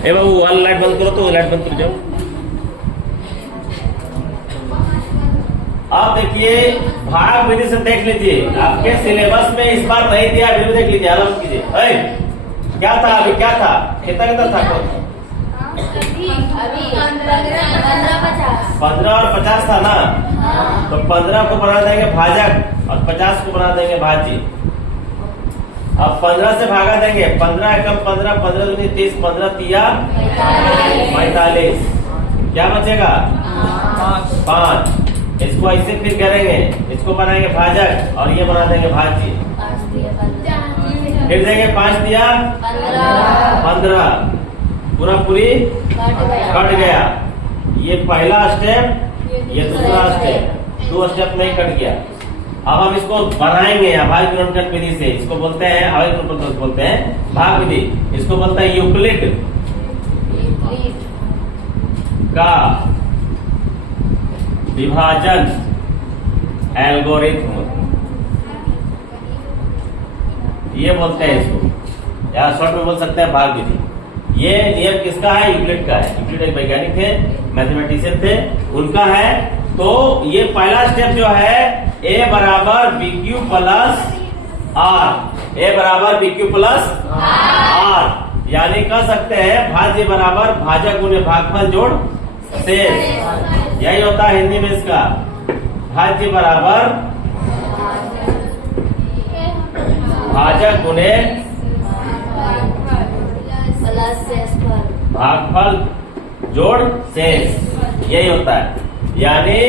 ए बाबू वाला लाइट बंद करो, तो लाइट बंद कर जाओ। आप देखिए भाग विधि से देख लीजिए, आपके सिलेबस में इस बार नहीं दिया, वीडियो देख लीजिए, आराम कीजिए। क्या था अभी, क्या था, कितना कितना था? 15 और 50 था ना, तो 15 को बना देंगे भाजक और 50 को बना देंगे भाजी। अब 15 से भागा देंगे, 15 एकम 15, 15 दूनी 30, 15 तिया 45। क्या बचेगा? 5। इसको ऐसे फिर करेंगे, इसको बनाएंगे भाजक और ये बना देंगे भाजी। फिर देंगे 5 दिया 15, पूरा पूरी कट गया। ये पहला स्टेप, ये दूसरा स्टेप, 2 स्टेप में कट गया। अब हम इसको बनाएंगे अभाज्य गुणनखंड विधि से। इसको बोलते हैं अभाज्य गुणनखंड, बोलते हैं भाग विधि। इसको बोलते हैं यूक्लिड का विभाजन एल्गोरिथ्म, ये बोलते हैं इसको, या शॉर्ट में बोल सकते हैं भाग विधि। ये नियम किसका है? यूक्लिड का है। यूक्लिड एक वैज्ञानिक थे, मैथमेटिशियन थे, उनका है। तो ये पहला स्टेप जो है a बराबर बी क्यू प्लस आर, ए बराबर बी क्यू प्लस आर, यानी कह सकते हैं भाज्य बराबर भाजक गुणे भागफल जोड़ शेष। यही होता है हिंदी में इसका, भाज्य बराबर भाजक गुणे भागफल जोड़ शेष, यही होता है। यानी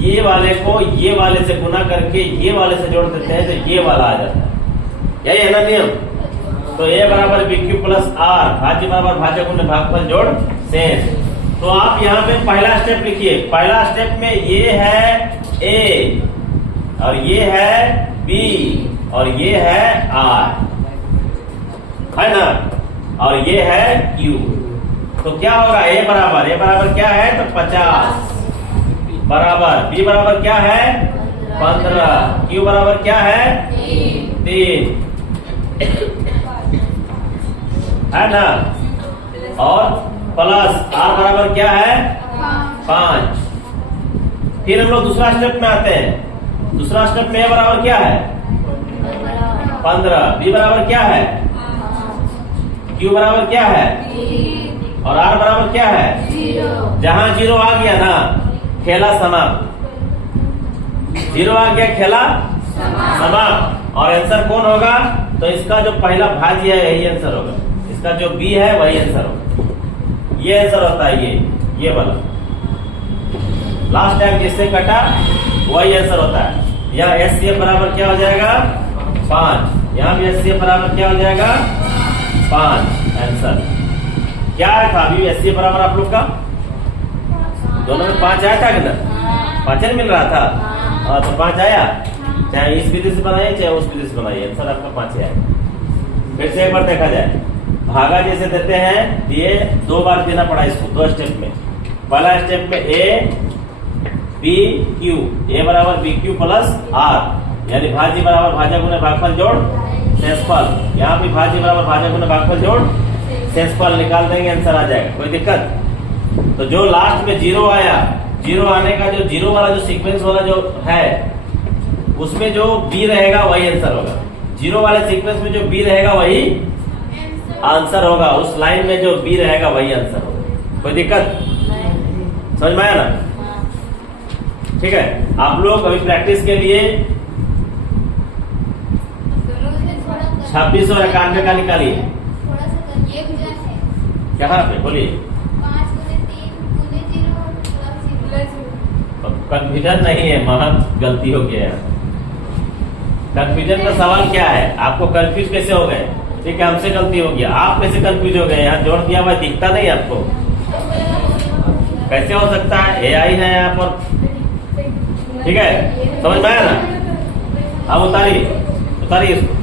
ये वाले को ये वाले से गुना करके ये वाले से जोड़ देते हैं तो ये वाला आ जाता है, यही है ना नियम। तो ए बराबर बी क्यू प्लस आर, भाज्य बराबर भाजक गुणे भागफल जोड़ शेष। तो आप यहाँ पे पहला स्टेप लिखिए। पहला स्टेप में ये है ए और ये है बी और ये है आर, है ना, और ये है क्यू। तो क्या होगा? ए बराबर क्या है? तो 50 बराबर, बी बराबर क्या है? 15, क्यू बराबर क्या है? 3, है ना, और प्लस आर बराबर क्या है? 5। फिर हम लोग दूसरा स्टेप में आते हैं। दूसरा स्टेप में ए बराबर क्या है? 15, बी बराबर क्या है? क्यू बराबर क्या है? और आर बराबर क्या है? जहां 0 आ गया ना, खेला समाप्त। 0 आ गया, खेला समाप्त। और आंसर कौन होगा? तो इसका जो पहला भाज्य है यही आंसर होगा, इसका जो बी है वही आंसर होगा। ये आंसर होता है, ये वाला लास्ट टाइम जिससे कटा वही आंसर होता है। यहाँ एस सी बराबर क्या हो जाएगा? 5। यहाँ भी एस सी बराबर क्या हो जाएगा? 5। आंसर क्या था? अभी एस सी बराबर आप लोग का दोनों में 5 आया था कि ना? 5 मिल रहा था, तो 5 आया। चाहे इस विधि से बनाइए चाहे उस विधि से बनाइए, आंसर आपका 5 आया। फिर से एक बार देखा जाए, भागा जैसे देते हैं, दिए 2 बार देना पड़ा इसको 2 स्टेप में। पहला स्टेप में ए बी क्यू, ए बराबर बी क्यू प्लस आर, यानी भाज्य बराबर भाजक गुणे भागफल जोड़ शेषफल। यहाँ भी भाज्य बराबर भाजक गुणे भागफल जोड़ शेषफल निकाल देंगे, आंसर आ जाएगा, कोई दिक्कत। तो जो लास्ट में 0 आया, 0 आने का जो 0 वाला जो सीक्वेंस वाला जो है, उसमें जो बी रहेगा वही आंसर होगा। 0 वाले सीक्वेंस में जो बी रहेगा वही आंसर होगा, उस लाइन में जो बी रहेगा वही आंसर होगा, कोई दिक्कत? समझ में आया ना? ठीक है, आप लोग अभी प्रैक्टिस के लिए 2691 का निकालिए। क्या पे बोलिए? कंफ्यूजन नहीं है, महज गलती हो गया है। कंफ्यूजन का सवाल क्या है? आपको कंफ्यूज कैसे हो गए? ठीक है, हमसे गलती हो गया, आप कैसे कंफ्यूज हो गए? यहाँ जोड़ दिया हुआ दिखता नहीं आपको, कैसे हो सकता है? एआई है यहाँ पर, ठीक है, समझ में आया ना? अब उतारिए इसको।